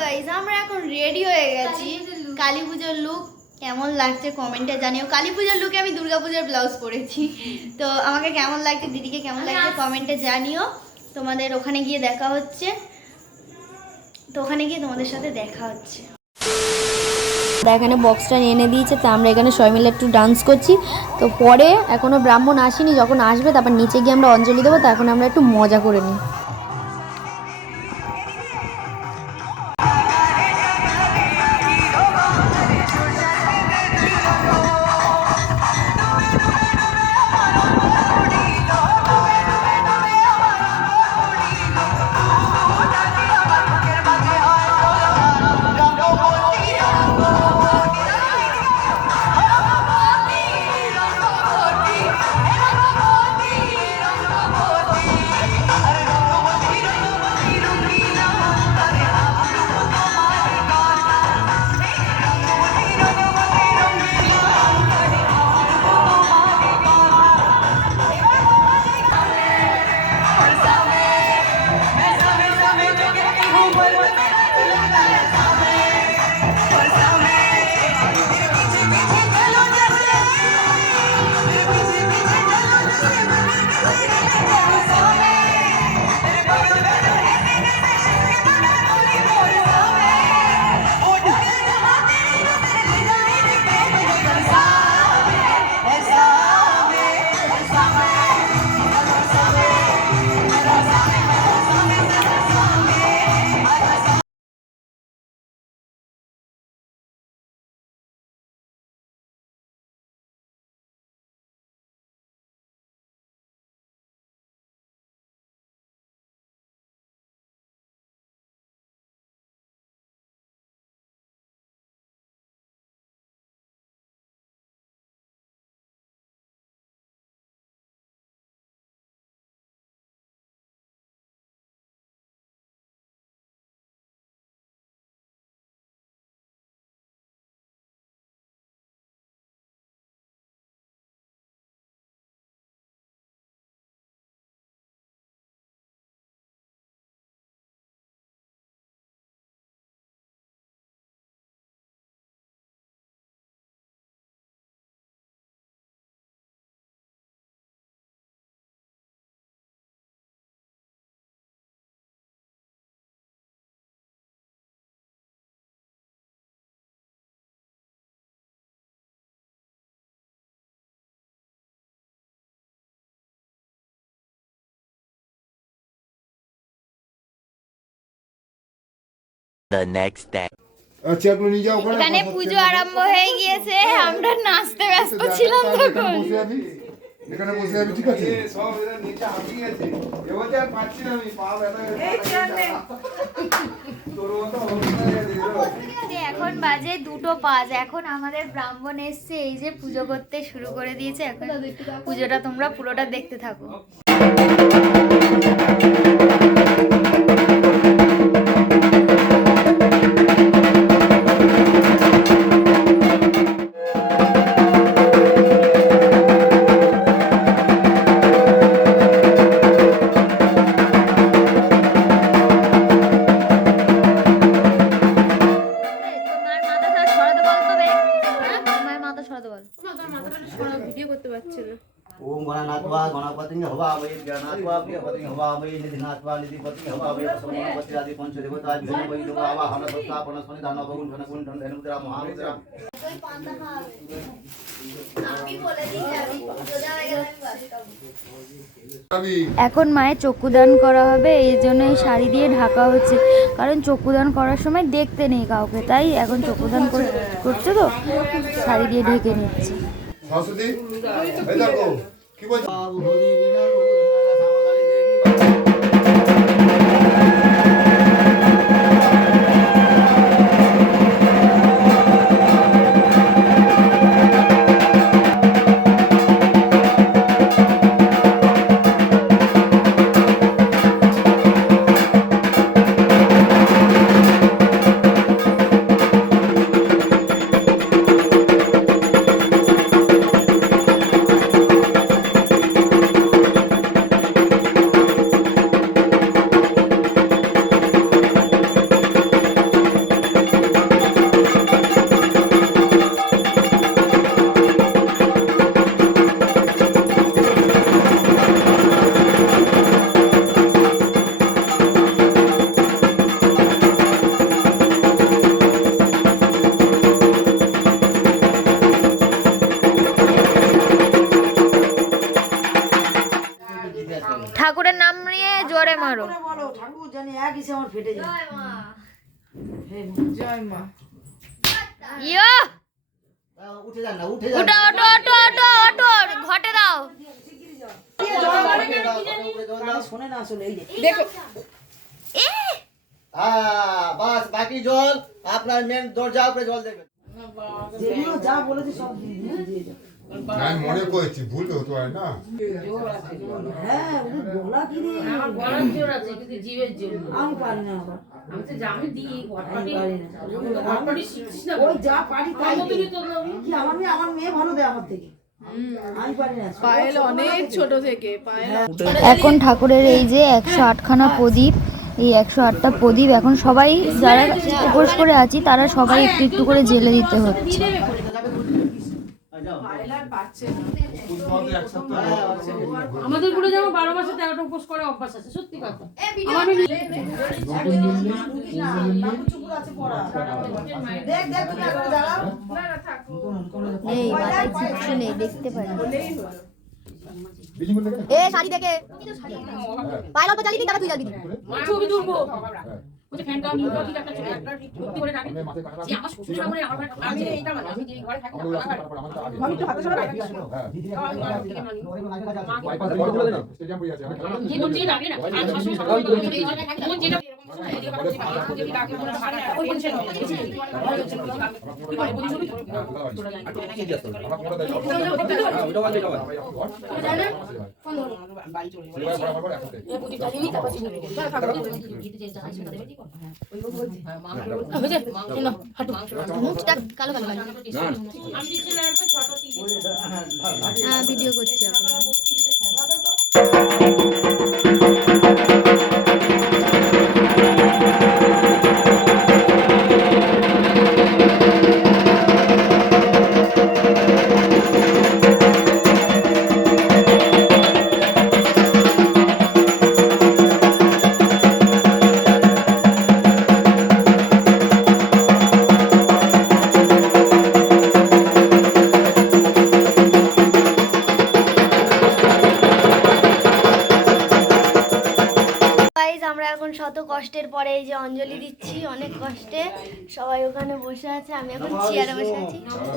Guys আমরা এখন ready হয়ে গেছি। কালী পুজোর লুক কেমন লাগছে কমেন্টে জানিও। কালী পুজোর লুকে আমি দুর্গা পুজোর ব্লাউজ পরেছি। তো আমাকে কেমন লাগছে দিদিকে কেমন লাগছে কমেন্টে জানিও। তোমাদের ওখানে গিয়ে দেখা হচ্ছে। তো ওখানে গিয়ে তোমাদের সাথে দেখা হচ্ছে। এখানে বক্সটা এনে দিয়েছে তো আমরা এখানে সবাই মিলে একটু ডান্স করছি। তো পরে এখনও ব্রাহ্মণ আসেনি যখন আসবে তারপর নিচে গিয়ে আমরা অঞ্জলি দেবো তো এখন আমরা একটু মজা করে নিই। The next day. চেয়ারগুলো নিয়ে যাও ওখানে। এখানে পুজো আরম্ভ হয়ে গিয়েছে আমরা নাচতে ব্যস্ত ছিলাম এখানে তখন। এখানে বসে যাবি ঠিক আছে? সব এরা নিচে হাঁপিয়ে গেছে। এবছর আর পাচ্ছি না আমি পা ব্যথা হয়ে তোর মতো এখন বাজে দুটো পাঁচ এখন আমাদের ব্রাহ্মণ এসছে এই যে পুজো করতে শুরু করে দিয়েছে এখন পুজোটা তোমরা পুরোটা দেখতে থাকো। ओम गणनाथवा गणपति हवामहे गणनाथवा प्रियपति हवामहे निधिनाथवा निधिपति हवामहे समपति आदि पंच देवता विष्णु वै देव आवाहन संस्थापन सन्निधान भगुन धन गुण धन धन मुद्रा महामुद्रा যাবি এখন মায়ের চক্ষুদান করা হবে এই জন্য এই শাড়ি দিয়ে ঢাকা হচ্ছে কারণ চক্ষুদান করার সময় দেখতে নেই কাউকে তাই এখন চক্ষুদান করে- করছে তো শাড়ি দিয়ে ঢেকে নিচ্ছে 기관. ঠাকুরের নাম নিয়ে জোরে মারো। ঘটে দাও। বাকি জল আপনার মেন উপরে জল মনে করেছি ভুল হতো না। গলা কি রে আমার গলার জোর আছে কিন্তু জীবের জোর আমি পারি না আবার। আমি তো জানি দিই আমি হটপটি পারি না। হটপটি শিখছিস না ওই যা পারি তাই কত দিই। দিবি তোর লোক? কি আমার মেয়ে আমার মেয়ে ভালো দেয় আমার থেকে? আমি পারি না। পায়েল অনেক ছোট থেকে পায়েল এখন ঠাকুরের এই যে একশো আটখানা প্রদীপ এই একশো আটটা প্রদীপ এখন সবাই যারা উপোস করে আছি তারা সবাই একটু একটু করে জেলে দিতে হচ্ছে। আমাদের পুরো যেমন বারো মাসে তেরোটা উপোস করে অভ্যাস আছে সত্যি কথা মাথায় কিচ্ছু নেই দেখতে পারি এ শাড়ি দেখে অল্প চালিয়ে দিই তারপর তুই জ্বালিয়ে মার ছবি তুলবো বলছে ফ্যানটাও নিয়ে ঠিক একটা ছবি ভর্তি করে রাখেন যে আমার শ্বশুর সামনে আমার আমি এইটা মানে আমি যে ঘরে থাকি আমার তারপর আমি একটু হাতে সরা রাখি। হ্যাঁ আমি খেলা যে কোন রাখে না আর শাশুড়ি সামনে তো থাকে কোন যেটা মনে হয় হ্যাঁ? হ্যাঁ, কালো। হ্যাঁ ভিডিও করছি এখন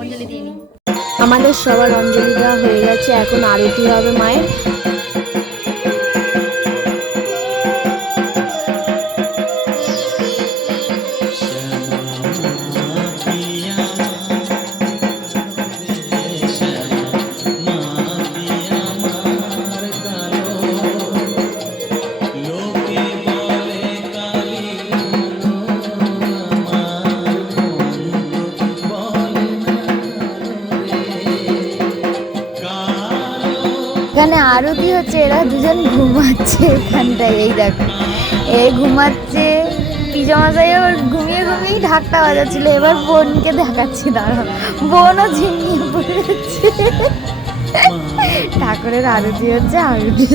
অঞ্জলি নিই আমাদের সবার অঞ্জলি দেওয়া হয়ে গেছে এখন আরতি হবে মায়ের। এখানে আরতি হচ্ছে, এরা দুজন ঘুমাচ্ছে এখানটায়, এই দেখো। এ ঘুমাচ্ছে পিজামাশাই আবার ঘুমিয়ে ঘুমিয়েই ঢাকটা বাজাচ্ছিল, এবার বোনকে দেখাচ্ছি দাঁড়া বোনও ঝিমিয়ে পড়েছে। ঠাকুরের আরতি হচ্ছে, আরতি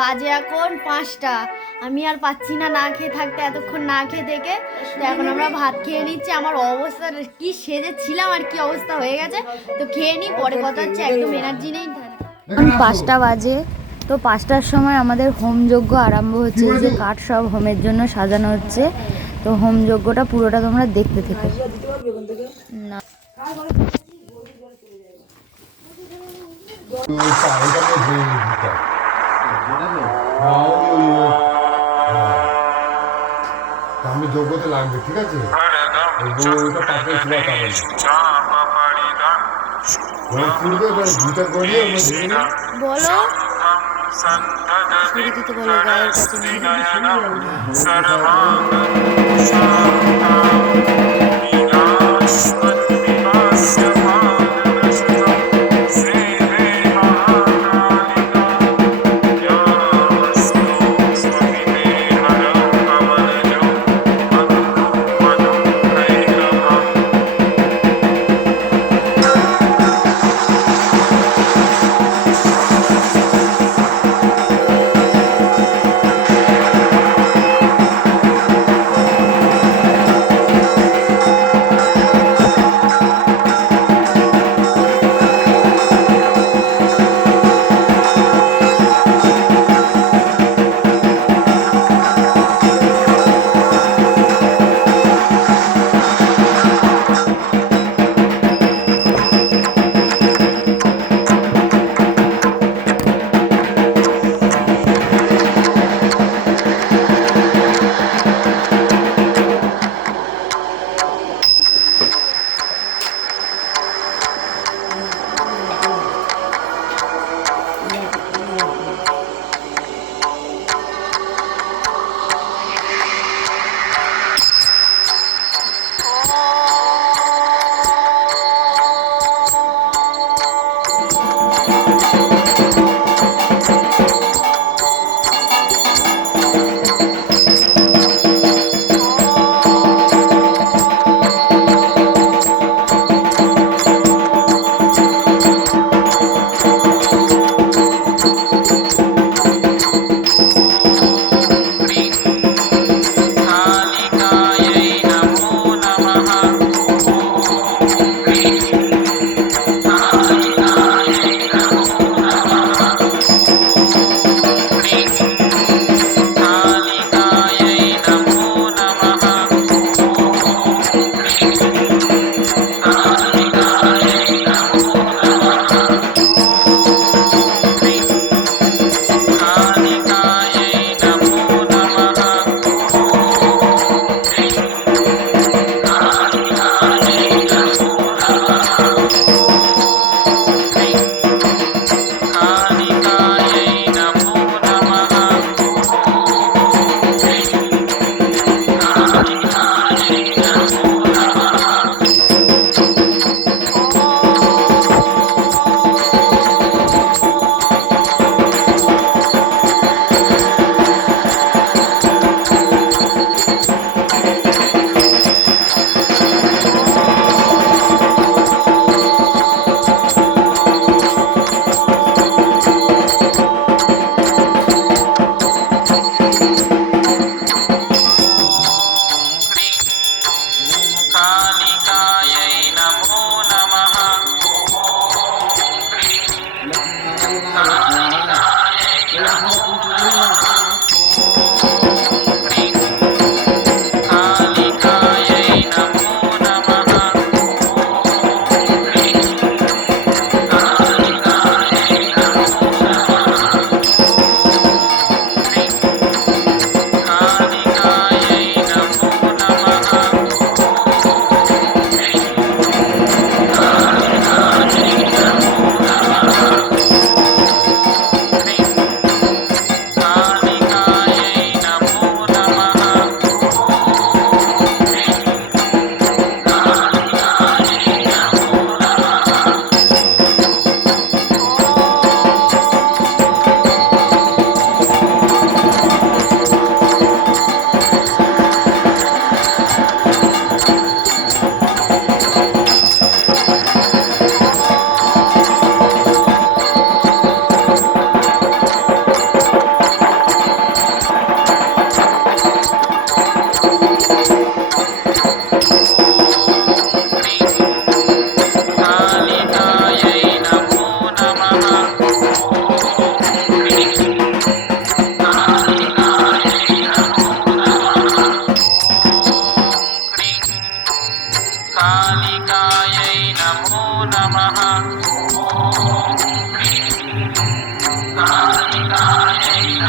বাজে এখন পাঁচটা। আমি আর পাচ্ছি না না খেয়ে থাকতে, এতক্ষণ না খেয়ে থেকে। এখন আমরা ভাত খেয়ে নিচ্ছি। আমার অবস্থা কি সেজে ছিলাম আর কি অবস্থা হয়ে গেছে। তো খেয়ে নিই, পরে কথা হচ্ছে, একদম এনার্জি নেই। পাঁচটা বাজে। তো পাঁচটার সময় আমাদের হোম যজ্ঞ আরম্ভ হচ্ছে। যে কাঠ সব হোমের জন্য সাজানো হচ্ছে। তো হোম যজ্ঞটা পুরোটা তোমরা দেখতে থেকো। না। আমি যোগ্যতে লাগবে ঠিক আছে ওই বউটা পাশে পাবে না পুড়বে ভিতর করে। বলো দিতে বলো গায়ের কাছে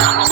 Vamos.